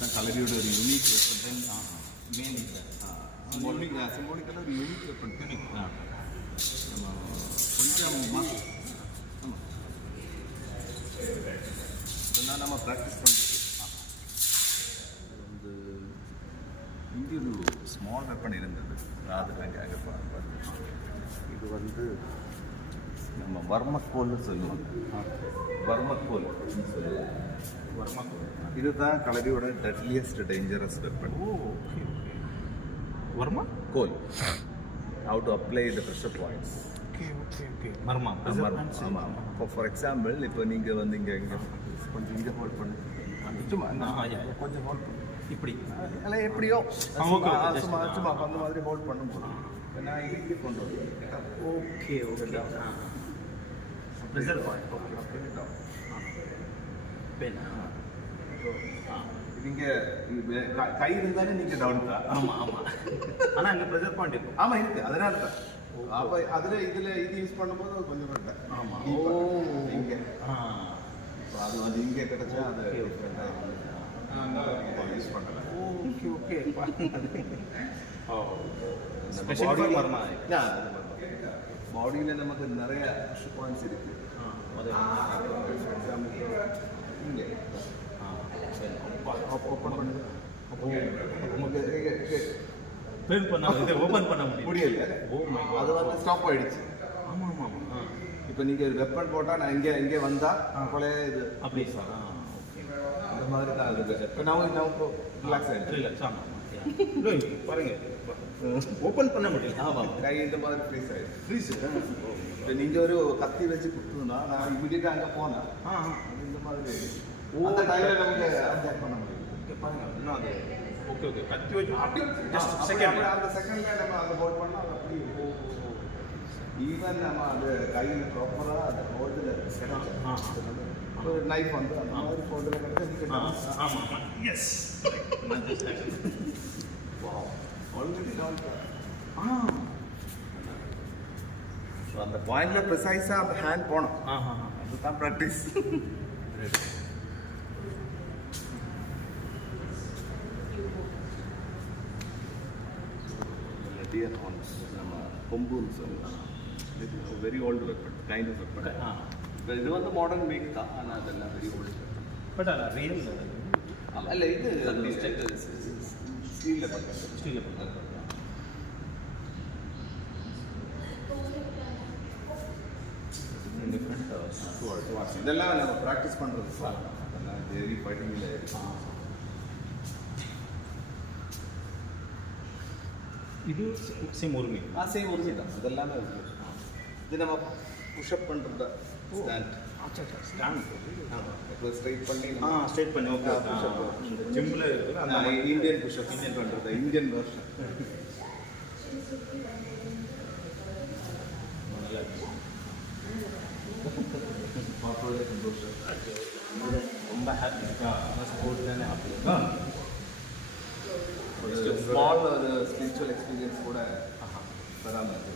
இதுதான் கலரியோட ஒரு unique weapon. Main சிம்போலிக்கெல்லாம் ஒரு யூனிக் வெப்பன். நம்ம கொஞ்சம் ஆமாம் இதெல்லாம் நம்ம ப்ராக்டிஸ் பண்ணுறது. வந்து இங்கே ஒரு ஸ்மால் வெப்பன் இருந்தது, அது அங்கே இது வந்து நம்ம வர்மக்கோல்னு சொல்லுவாங்க. வர்மக்கோல் சொல்லுவாங்க. வர்மக்கோல் இதுதான் கலரியோட deadliest dangerous weapon. Okay okay. வர்மா கோல் how to apply the pressure points. Okay okay okay. மர்மா. ஆமாம். இப்போ ஃபார் எக்ஸாம்பிள் இப்போ நீங்கள் வந்து இங்கே கொஞ்சம் இங்கே ஹோல்ட் பண்ணு, சும்மா கொஞ்சம் ஹோல்ட் பண்ணு, இப்படி எல்லாம் எப்படியோ சும்மா சும்மா அந்த மாதிரி ஹோல்ட் பண்ணும்போது நான் இங்கே கொண்டு வருவேன். Okay okay. Pressure point. Okay okay. Pen. நீங்கள் கை இருந்தாலே நீங்கள் டவுன் தான். ஆமாம் ஆமாம். ஆனால் அங்கே ப்ரெஷர் பாயிண்ட் இருக்கும். ஆமாம் இருக்குது, அதனால தான். அப்போ அதில் இதில் இது யூஸ் பண்ணும்போது அது கொஞ்சம் கரெக்டாக. ஆமாம். இங்கே அது வந்து இங்கே கிடச்சா அது யூஸ் பண்ணலாம். Okay okay. பாடியில் நமக்கு நிறைய ப்ரெஷர் பாயிண்ட்ஸ் இருக்குது. இங்கே ஓப்பன் பண்ணுது, ஓப்பன் பண்ண முடியல. அது வந்து ஸ்டாப் ஆயிடுச்சு. ஆமாம் ஆமாம் ஆமாம். இப்போ நீங்கள் ஒரு வெப்பன் போட்டால் நான் இங்கே வந்தால் பழைய இது அப்படி சார். ஓகே. அந்த மாதிரி தான் இருக்குது. இப்போ நான் இப்போ ரிலாக்ஸ் ஆகிடுச்சு. ரிலாக்ஸ். ஆமாம் பாருங்க, ஓப்பன் பண்ண முடியல. ஆமாம், கை இந்த மாதிரி ஃப்ரீஸ் ஆகிடுச்சு. ஃப்ரீஸ். இப்போ நீங்கள் ஒரு கத்தி வச்சு கொடுத்ததுன்னா நான் இமீடியட்டாக அங்கே போனேன். இந்த மாதிரி அந்த டைமில் நமக்கு அட்ஜஸ்ட் பண்ண முடியும். ஓகே பாருங்க, இன்னும் அது ஓகே ஓகே. கத்தி வச்சு அப்படி அந்த செகண்டில் நம்ம அதை ஹோல்ட் பண்ணால் அது அப்படி ஈவன் நம்ம அது கையில் ப்ராப்பராக அதை ஹோல்டில் ஒரு நைஃப் வந்து அந்த மாதிரி ஹோல்டில் கிடைச்சா. ஆமாம் எஸ். ஆல்ரெடி அந்த பாயிண்டில் ப்ரிசைஸாக அந்த ஹேண்ட் போனோம். அதுதான் ப்ராக்டிஸ். டியர் ஹார்ன்ஸ் நம்ம கொம்புன்னு சொல்லலாம். இது very old weapon, kind of weapon. இது வந்து மாடர்ன் மேக் தான், ஆனால் அதெல்லாம் very old weapon. But real அல்ல, இது ஸ்டீலில் பண்ணுறது. ஸ்டீலில் பண்ணுறது. டிஃப்ரெண்ட் இதெல்லாம் நம்ம ப்ராக்டிஸ் பண்ணுறது சார். அதெல்லாம் டெய்லி ஃபைட்டிங்கில். இது சேம் உரிமை. சேம் உரிமை தான். இதெல்லாமே இது நம்ம புஷ்அப் பண்ணுறது ஸ்டாண்ட். ஸ்டாண்ட் இப்போ ஸ்ட்ரைட் பண்ணி ஸ்ட்ரைட் பண்ணி. ஓகே. இந்த ஜிம்மில் இருக்கிற அந்த இந்தியன் புஷ்அப் பண்ணுறது, இந்தியன் வெர்ஷன். நல்லா இருக்கு. சந்தோஷம், ரொம்ப ஹாப்பி. ஸ்போர்ட்ஸ் தானே அப்படி ஸ்மால் ஒரு ஸ்பிரிச்சுவல் எக்ஸ்பீரியன்ஸ் கூட வராமல் இருக்கு.